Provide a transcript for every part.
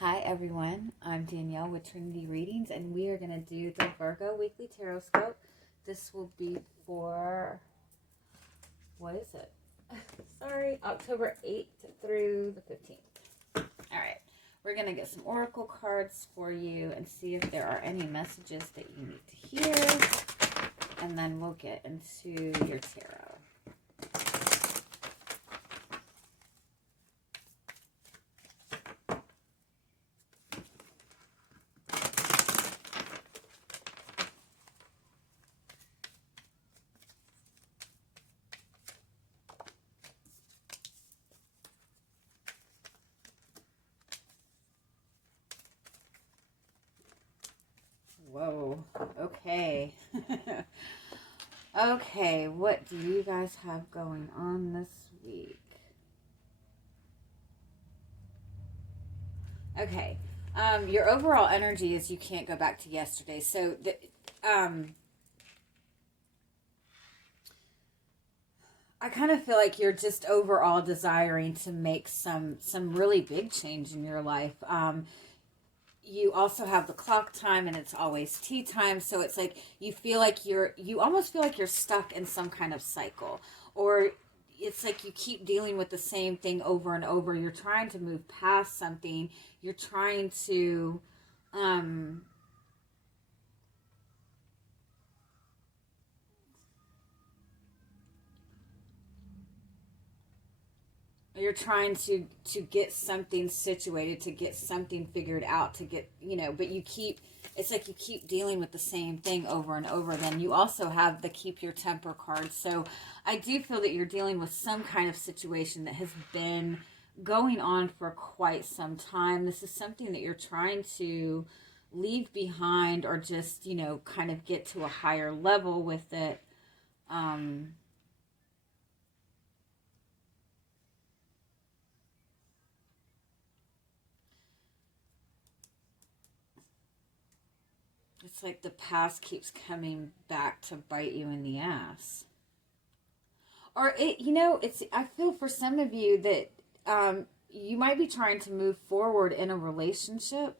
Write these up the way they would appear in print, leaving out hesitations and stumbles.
Hi everyone, I'm Danielle with Trinity Readings, and we are going to do the Virgo Weekly Tarotscope. This will be for, what is it? Sorry, October 8th through the 15th. Alright, we're going to get some oracle cards for you and see if there are any messages that you need to hear, and then we'll get into your tarot. Whoa, okay. Okay, what do you guys have going on this week? Okay, your overall energy is you can't go back to yesterday. So, I kind of feel like you're just overall desiring to make some really big change in your life. You also have the clock time, and it's always tea time, so it's like you feel like you almost feel like you're stuck in some kind of cycle, or it's like you keep dealing with the same thing over and over. You're trying to move past something. You're trying to you're trying to get something situated, to get something figured out, to get, but it's like you keep dealing with the same thing over and over. Then you also have the keep your temper card. So I do feel that you're dealing with some kind of situation that has been going on for quite some time. This is something that you're trying to leave behind, or just, kind of get to a higher level with it. It's like the past keeps coming back to bite you in the ass. Or I feel for some of you that you might be trying to move forward in a relationship,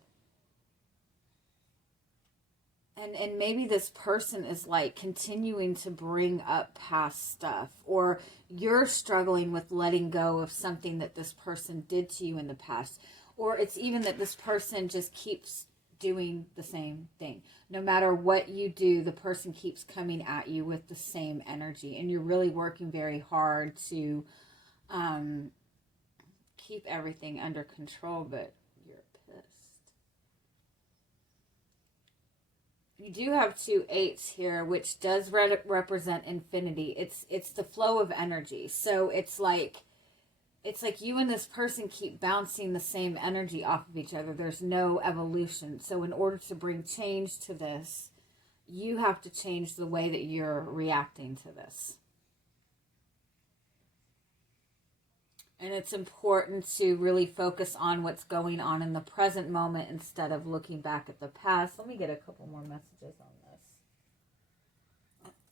and maybe this person is like continuing to bring up past stuff, or you're struggling with letting go of something that this person did to you in the past, or it's even that this person just keeps doing the same thing. No matter what you do, the person keeps coming at you with the same energy, and you're really working very hard to keep everything under control, but you're pissed. You do have 2 8s here, which does represent infinity. It's the flow of energy. So it's like you and this person keep bouncing the same energy off of each other. There's no evolution. So in order to bring change to this, you have to change the way that you're reacting to this. And it's important to really focus on what's going on in the present moment instead of looking back at the past. Let me get a couple more messages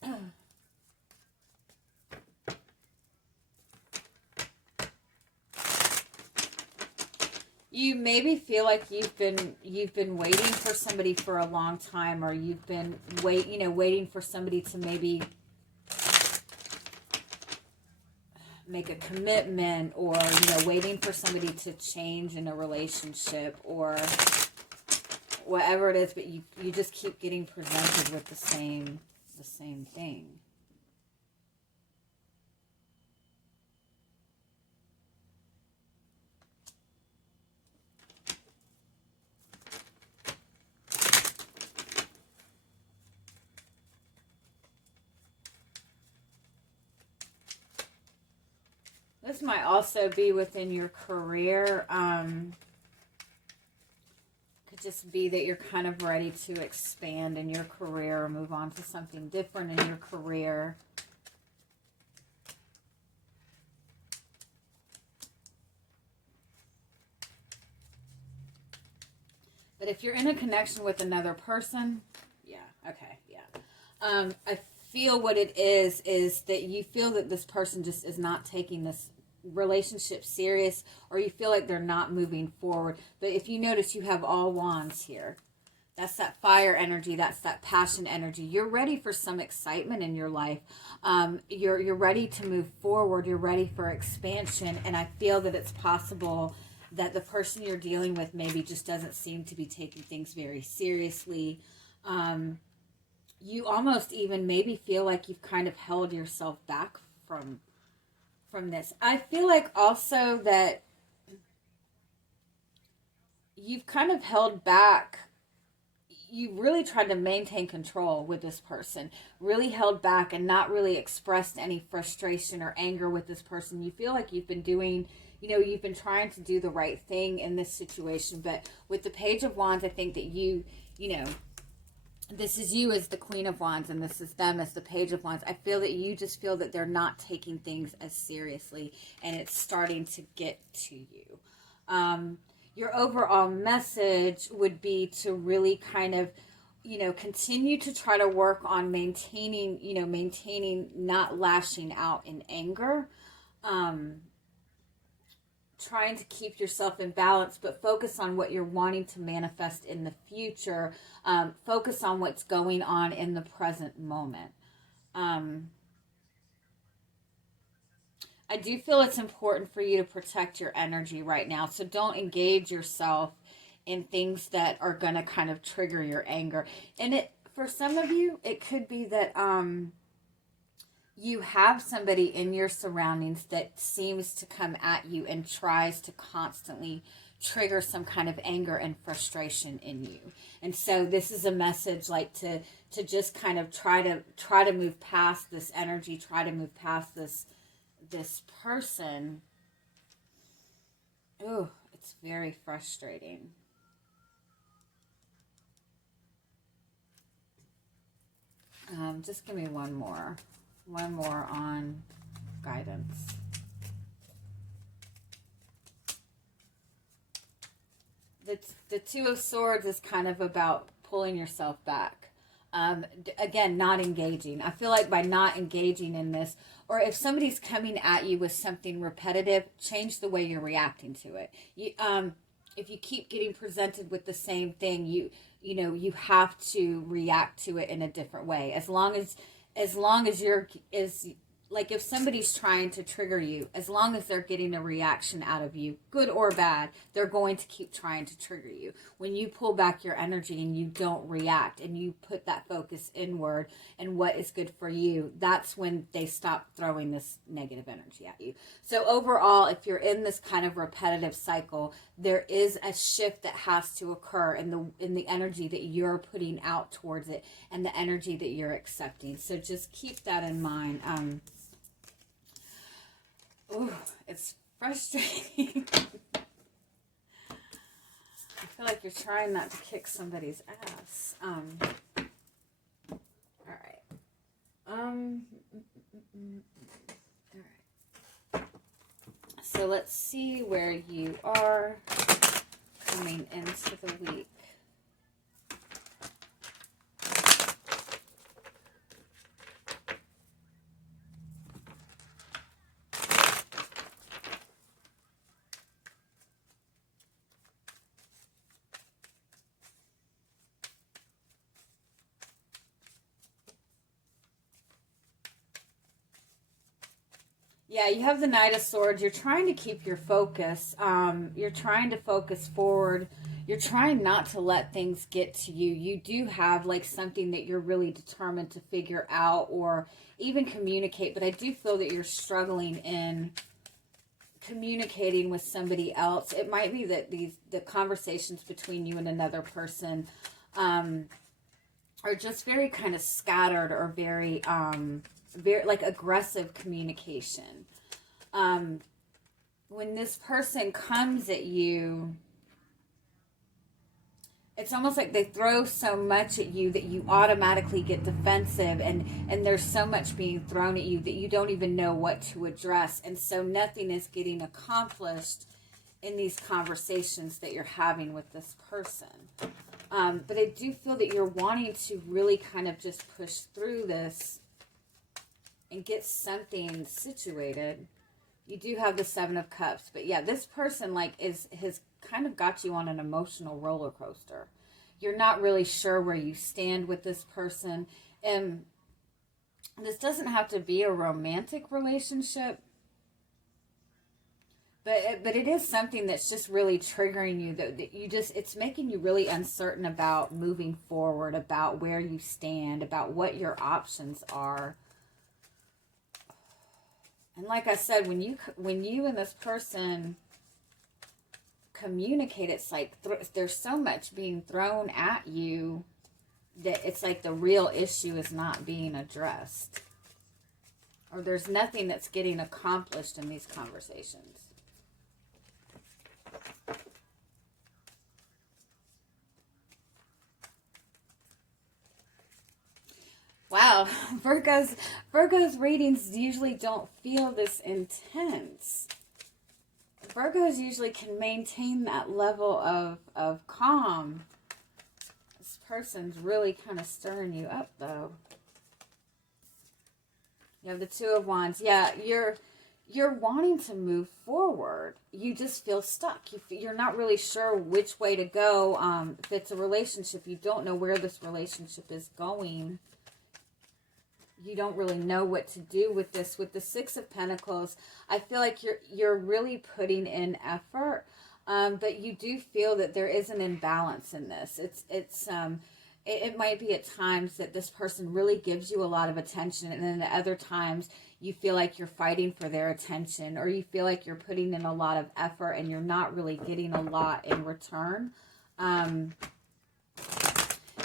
on this. You maybe feel like you've been waiting for somebody for a long time, or you've been waiting for somebody to maybe make a commitment, or waiting for somebody to change in a relationship, or whatever it is, but you just keep getting presented with the same thing. This might also be within your career. Could just be that you're kind of ready to expand in your career, or move on to something different in your career. But if you're in a connection with another person, yeah, okay, yeah. I feel what it is that you feel that this person just is not taking this relationship serious, or you feel like they're not moving forward. But if you notice, you have all wands here. That's that fire energy. That's that passion energy. You're ready for some excitement in your life. You're ready to move forward. You're ready for expansion. And I feel that it's possible that the person you're dealing with maybe just doesn't seem to be taking things very seriously. You almost even maybe feel like you've kind of held yourself back from this. I feel like also that you've kind of held back. You really tried to maintain control with this person, really held back and not really expressed any frustration or anger with this person. You feel like you've been doing, you've been trying to do the right thing in this situation. But with the Page of Wands, I think that this is you as the Queen of Wands and this is them as the Page of Wands. I feel that you just feel that they're not taking things as seriously and it's starting to get to you. Your overall message would be to really kind of, continue to try to work on maintaining not lashing out in anger, trying to keep yourself in balance, but focus on what you're wanting to manifest in the future. Focus on what's going on in the present moment. I do feel it's important for you to protect your energy right now. So don't engage yourself in things that are going to kind of trigger your anger. And for some of you, it could be that you have somebody in your surroundings that seems to come at you and tries to constantly trigger some kind of anger and frustration in you. And so this is a message like to just kind of try to move past this energy, try to move past this person. Oh, it's very frustrating. Just give me one more on guidance. The Two of Swords is kind of about pulling yourself back. Again, not engaging. I feel like by not engaging in this, or if somebody's coming at you with something repetitive, change the way you're reacting to it. If you keep getting presented with the same thing, you have to react to it in a different way. As long as you're like if somebody's trying to trigger you, as long as they're getting a reaction out of you, good or bad, they're going to keep trying to trigger you. When you pull back your energy and you don't react and you put that focus inward and what is good for you, that's when they stop throwing this negative energy at you. So overall, if you're in this kind of repetitive cycle, there is a shift that has to occur in the energy that you're putting out towards it and the energy that you're accepting. So just keep that in mind. It's frustrating. I feel like you're trying not to kick somebody's ass. All right. All right. So let's see where you are coming into the week. Yeah, you have the Knight of Swords. You're trying to keep your focus. You're trying to focus forward. You're trying not to let things get to you. You do have like something that you're really determined to figure out or even communicate. But I do feel that you're struggling in communicating with somebody else. It might be that the conversations between you and another person are just very kind of scattered or very like aggressive communication. When this person comes at you, it's almost like they throw so much at you that you automatically get defensive and there's so much being thrown at you that you don't even know what to address. And so nothing is getting accomplished in these conversations that you're having with this person. But I do feel that you're wanting to really kind of just push through this and get something situated You do have the Seven of Cups, but yeah, this person like has kind of got you on an emotional roller coaster. You're not really sure where you stand with this person, and this doesn't have to be a romantic relationship, but it is something that's just really triggering you, that you just, it's making you really uncertain about moving forward, about where you stand, about what your options are. And like I said, when you and this person communicate, it's like there's so much being thrown at you that it's like the real issue is not being addressed, or there's nothing that's getting accomplished in these conversations. Wow, Virgo's readings usually don't feel this intense. Virgos usually can maintain that level of calm. This person's really kind of stirring you up, though. You have the Two of Wands. Yeah, you're wanting to move forward. You just feel stuck. You're not really sure which way to go. If it's a relationship, you don't know where this relationship is going. You don't really know what to do with this. With the Six of Pentacles, I feel like you're really putting in effort, but you do feel that there is an imbalance in this. It might be at times that this person really gives you a lot of attention, and then at other times you feel like you're fighting for their attention, or you feel like you're putting in a lot of effort and you're not really getting a lot in return.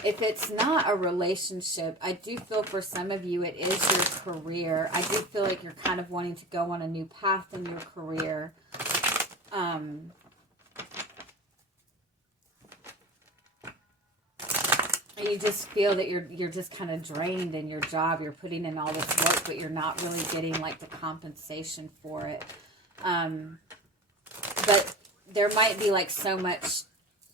If it's not a relationship, I do feel for some of you it is your career. I do feel like you're kind of wanting to go on a new path in your career. You just feel that you're just kind of drained in your job. You're putting in all this work, but you're not really getting like the compensation for it. But there might be like so much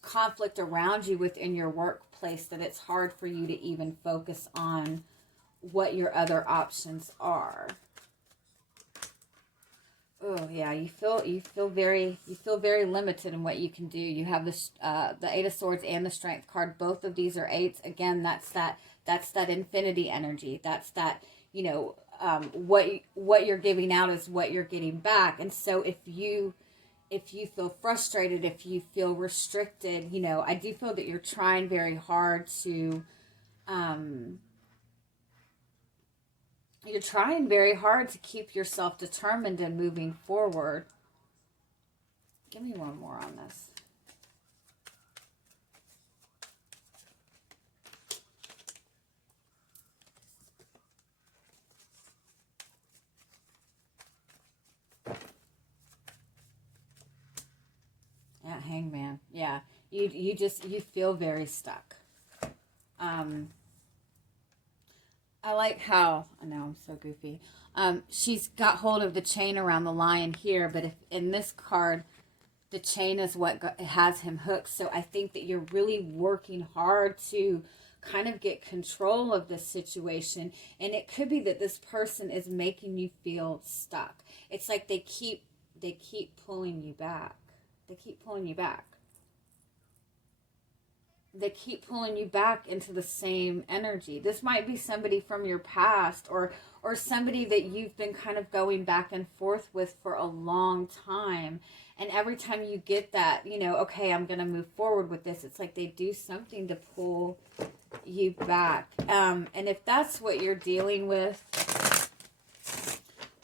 conflict around you within your workplace that it's hard for you to even focus on what your other options are. Oh yeah, you feel very limited in what you can do. You have this the Eight of Swords and the Strength card. Both of these are eights. Again, that's that infinity energy. That's that, you know, what you're giving out is what you're getting back. And so if you feel frustrated, if you feel restricted, you know, I do feel that you're trying very hard to, keep yourself determined and moving forward. Give me one more on this. Yeah, Hangman. Yeah, you feel very stuck. I like how, I know I'm so goofy. She's got hold of the chain around the lion here, but if in this card, the chain is what has him hooked. So I think that you're really working hard to kind of get control of this situation. And it could be that this person is making you feel stuck. It's like they keep pulling you back. They keep pulling you back. They keep pulling you back into the same energy. This might be somebody from your past, or somebody that you've been kind of going back and forth with for a long time. And every time you get that, you know, okay, I'm going to move forward with this, it's like they do something to pull you back. And if that's what you're dealing with,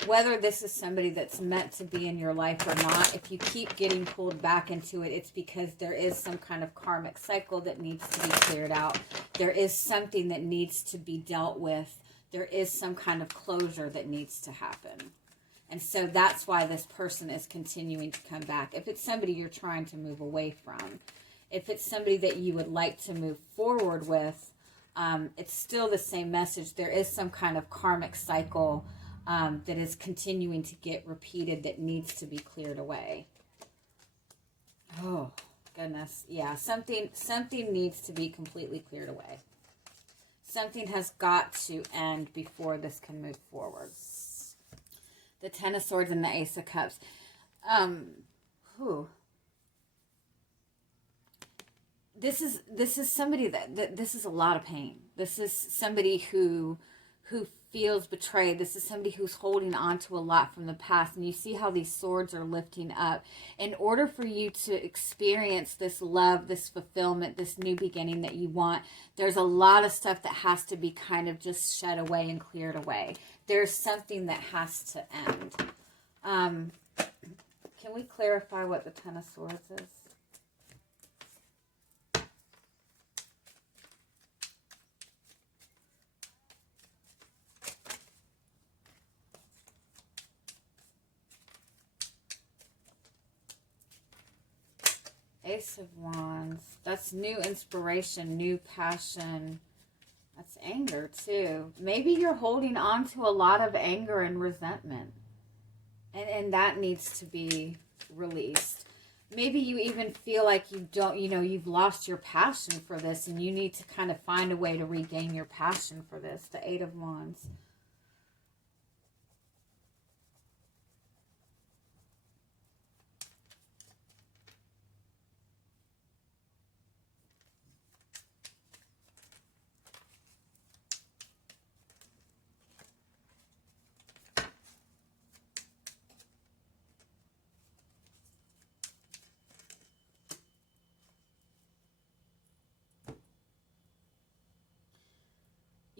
whether this is somebody that's meant to be in your life or not, if you keep getting pulled back into it, it's because there is some kind of karmic cycle that needs to be cleared out. There is something that needs to be dealt with. There is some kind of closure that needs to happen. And so that's why this person is continuing to come back. If it's somebody you're trying to move away from, if it's somebody that you would like to move forward with, it's still the same message. There is some kind of karmic cycle that is continuing to get repeated that needs to be cleared away. Oh, goodness. Yeah, something needs to be completely cleared away. Something has got to end before this can move forward. The Ten of Swords and the Ace of Cups. Whew. This is somebody that this is a lot of pain. This is somebody who feels betrayed. This is somebody who's holding on to a lot from the past. And you see how these swords are lifting up. In order for you to experience this love, this fulfillment, this new beginning that you want, there's a lot of stuff that has to be kind of just shed away and cleared away. There's something that has to end. Can we clarify what the Ten of Swords is? Ace of Wands. That's new inspiration, new passion. That's anger too. Maybe you're holding on to a lot of anger and resentment. And that needs to be released. Maybe you even feel like you don't, you've lost your passion for this and you need to kind of find a way to regain your passion for this. The Eight of Wands.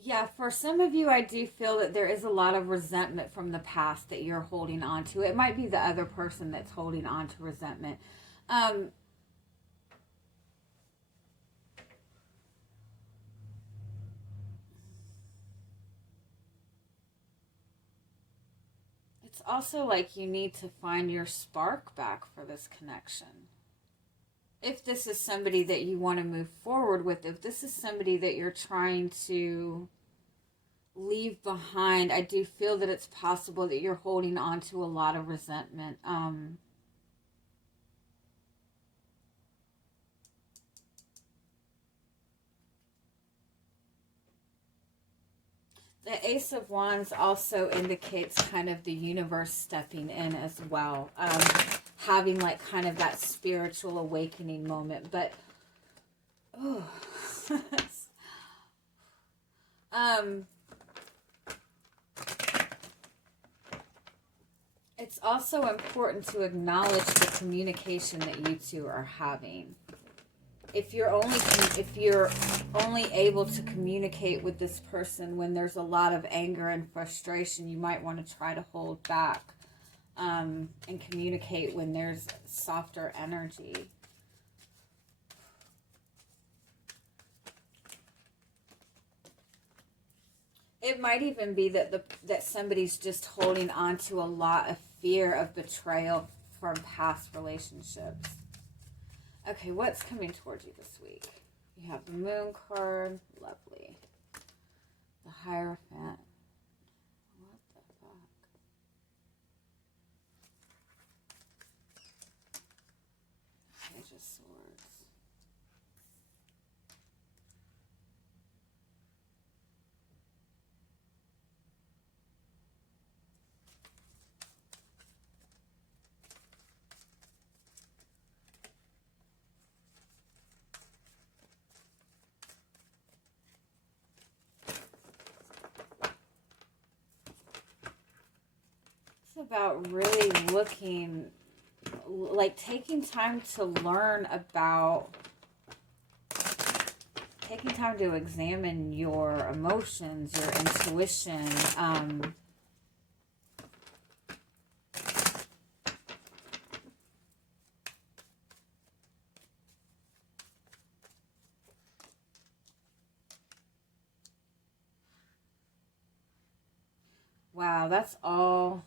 Yeah, for some of you, I do feel that there is a lot of resentment from the past that you're holding on to. It might be the other person that's holding on to resentment. It's also like you need to find your spark back for this connection. If this is somebody that you want to move forward with, if this is somebody that you're trying to leave behind, I do feel that it's possible that you're holding on to a lot of resentment. The Ace of Wands also indicates kind of the universe stepping in as well. Having like kind of that spiritual awakening moment. But, oh, it's also important to acknowledge the communication that you two are having. If you're only able to communicate with this person when there's a lot of anger and frustration, you might want to try to hold back and communicate when there's softer energy. It might even be that somebody's just holding on to a lot of fear of betrayal from past relationships. Okay, what's coming towards you this week? You have the Moon card. Lovely. The Hierophant. What the fuck? Page of Swords. About really looking, like taking time to learn about, taking time to examine your emotions, your intuition. Wow, that's all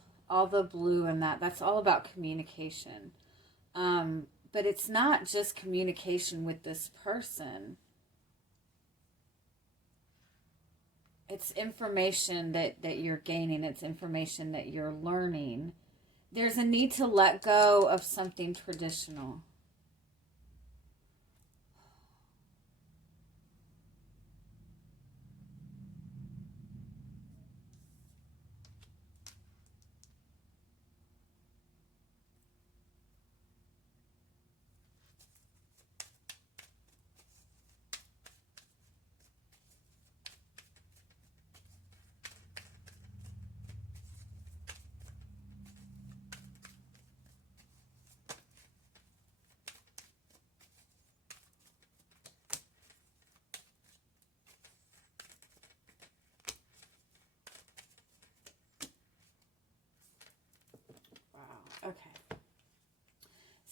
the blue in that's all about communication. But it's not just communication with this person. It's information that you're gaining. It's information that you're learning. There's a need to let go of something traditional.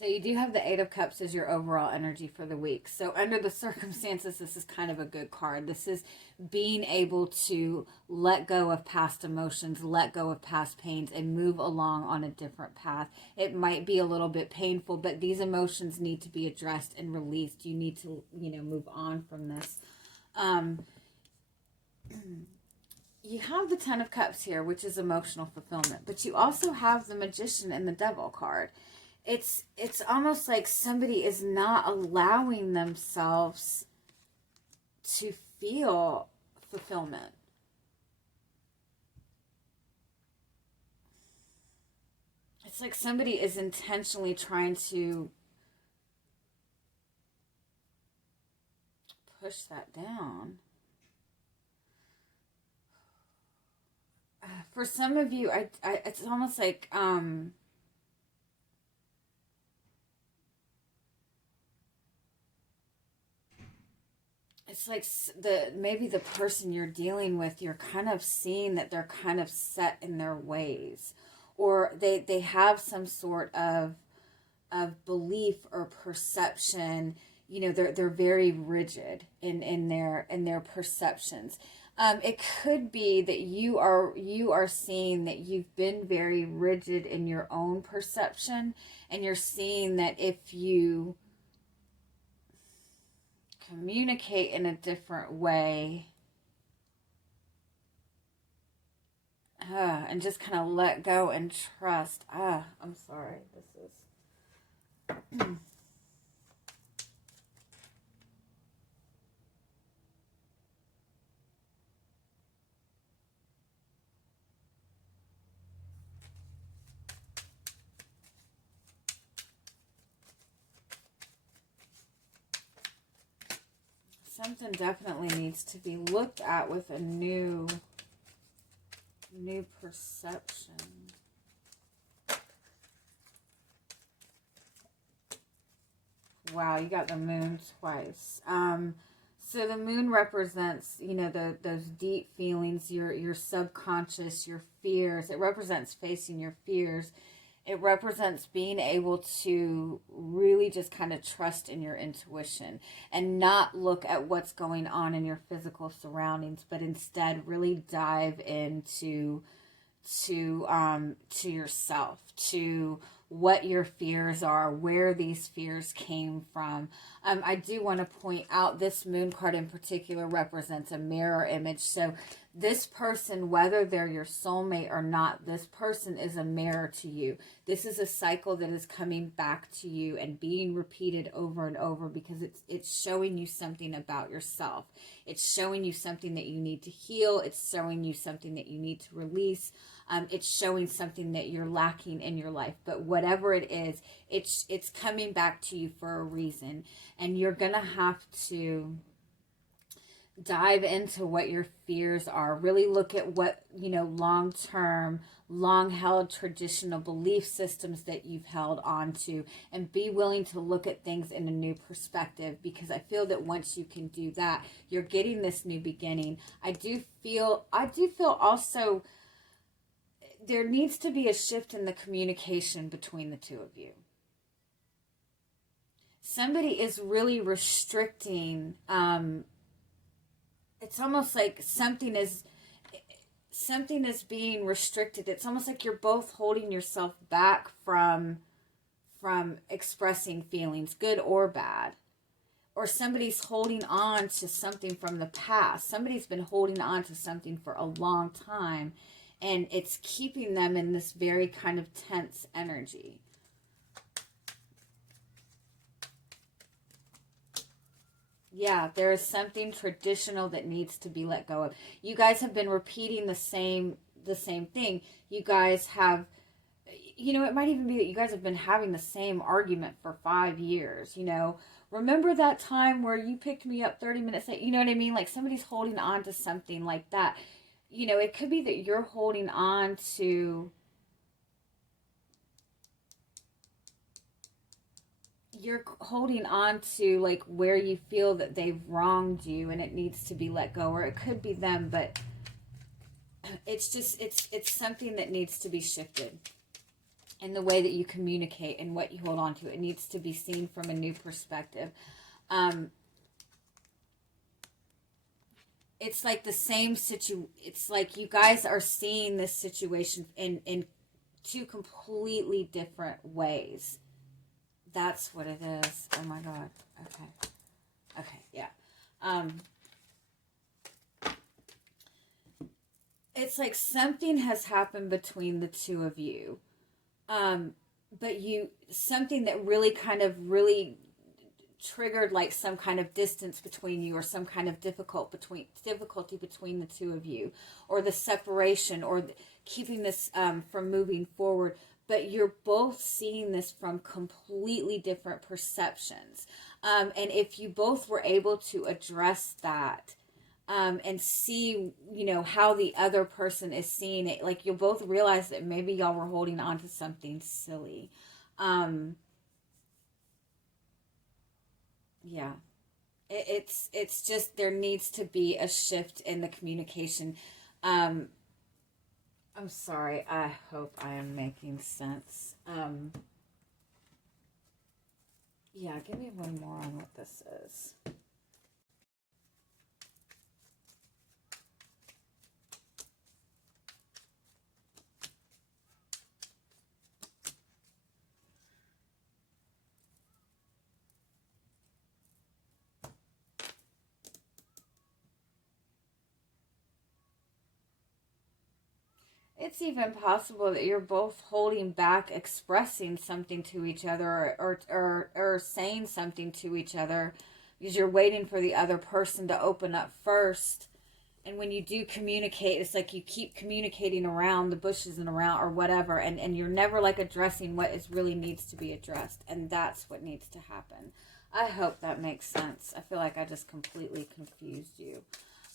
So you do have the Eight of Cups as your overall energy for the week. So under the circumstances, this is kind of a good card. This is being able to let go of past emotions, let go of past pains, and move along on a different path. It might be a little bit painful, but these emotions need to be addressed and released. You need to, move on from this. You have the Ten of Cups here, which is emotional fulfillment, but you also have the Magician and the Devil card. It's almost like somebody is not allowing themselves to feel fulfillment. It's like somebody is intentionally trying to push that down. For some of you, it's almost like it's like maybe the person you're dealing with, you're kind of seeing that they're kind of set in their ways, or they have some sort of belief or perception. They're very rigid in their perceptions. It could be that you are seeing that you've been very rigid in your own perception, and you're seeing that if you communicate in a different way, and just kind of let go and trust. I'm sorry. This is... Something definitely needs to be looked at with a new perception. Wow, you got the Moon twice. So the Moon represents, those deep feelings, your subconscious, your fears. It represents facing your fears. It represents being able to really just kind of trust in your intuition and not look at what's going on in your physical surroundings, but instead really dive into yourself, to what your fears are, where these fears came from. I do want to point out this Moon card in particular represents a mirror image. So this person, whether they're your soulmate or not, this person is a mirror to you. This is a cycle that is coming back to you and being repeated over and over, because it's showing you something about yourself. It's showing you something that you need to heal. It's showing you something that you need to release. It's showing something that you're lacking in your life. But whatever it is, it's coming back to you for a reason. And you're going to have to dive into what your fears are. Really look at what, long-term, long-held traditional belief systems that you've held on to, and be willing to look at things in a new perspective, because I feel that once you can do that, you're getting this new beginning. I do feel also there needs to be a shift in the communication between the two of you. Somebody is really restricting. It's almost like something is being restricted. It's almost like you're both holding yourself back from expressing feelings, good or bad. Or somebody's holding on to something from the past. Somebody's been holding on to something for a long time, and it's keeping them in this very kind of tense energy. Yeah, there is something traditional that needs to be let go of. You guys have been repeating the same thing. You guys have, it might even be that you guys have been having the same argument for 5 years, Remember that time where you picked me up 30 minutes late? You know what I mean? Like somebody's holding on to something like that. It could be that you're holding on to... You're holding on to like where you feel that they've wronged you and it needs to be let go, or it could be them, but it's just, it's something that needs to be shifted. in the way that you communicate and what you hold on to. It needs to be seen from a new perspective. It's like the same it's like you guys are seeing this situation in two completely different ways. That's what it is. Oh my God. Okay, yeah. It's like something has happened between the two of you. But something that really really triggered like some kind of distance between you, or some kind of difficulty between the two of you, or the separation, or keeping this from moving forward. But you're both seeing this from completely different perceptions. And if you both were able to address that, and see, how the other person is seeing it, like you'll both realize that maybe y'all were holding on to something silly. Yeah. It's just, there needs to be a shift in the communication. I'm sorry. I hope I am making sense. Yeah, give me one more on what this is. It's even possible that you're both holding back expressing something to each other, or saying something to each other, because you're waiting for the other person to open up first. And when you do communicate, it's like you keep communicating around the bushes and around or whatever, and you're never like addressing what is really needs to be addressed. And that's what needs to happen. I hope that makes sense. I feel like I just completely confused you.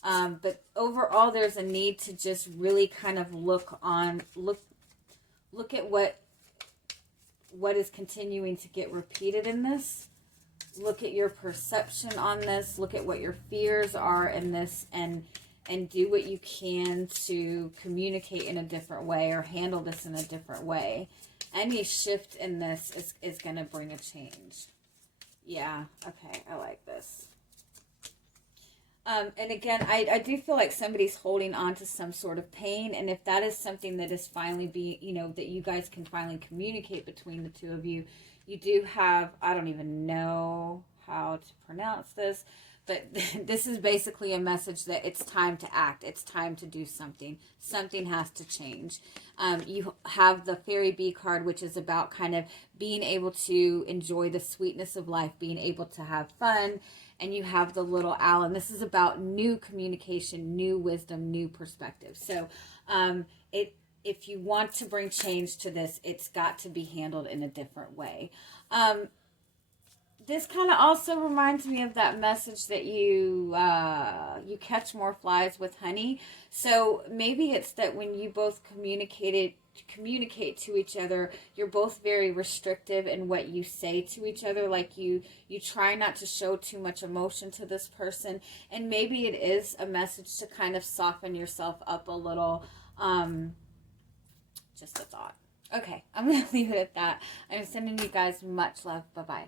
But overall, there's a need to just really kind of look at what is continuing to get repeated in this. Look at your perception on this. Look at what your fears are in this, and do what you can to communicate in a different way, or handle this in a different way. Any shift in this is going to bring a change. Yeah, okay, I like this. And again, I do feel like somebody's holding on to some sort of pain. And if that is something that is finally that you guys can finally communicate between the two of you, you do have, I don't even know how to pronounce this, but this is basically a message that it's time to act. It's time to do something. Something has to change. You have the Fairy Bee card, which is about kind of being able to enjoy the sweetness of life, being able to have fun. And you have the little owl, and this is about new communication, new wisdom, new perspective. So if you want to bring change to this, it's got to be handled in a different way. This kind of also reminds me of that message that you catch more flies with honey. So maybe it's that when you both communicate to each other, you're both very restrictive in what you say to each other. Like you try not to show too much emotion to this person, and maybe it is a message to kind of soften yourself up a little. Just a thought. Okay, I'm gonna leave it at that. I'm sending you guys much love. Bye bye.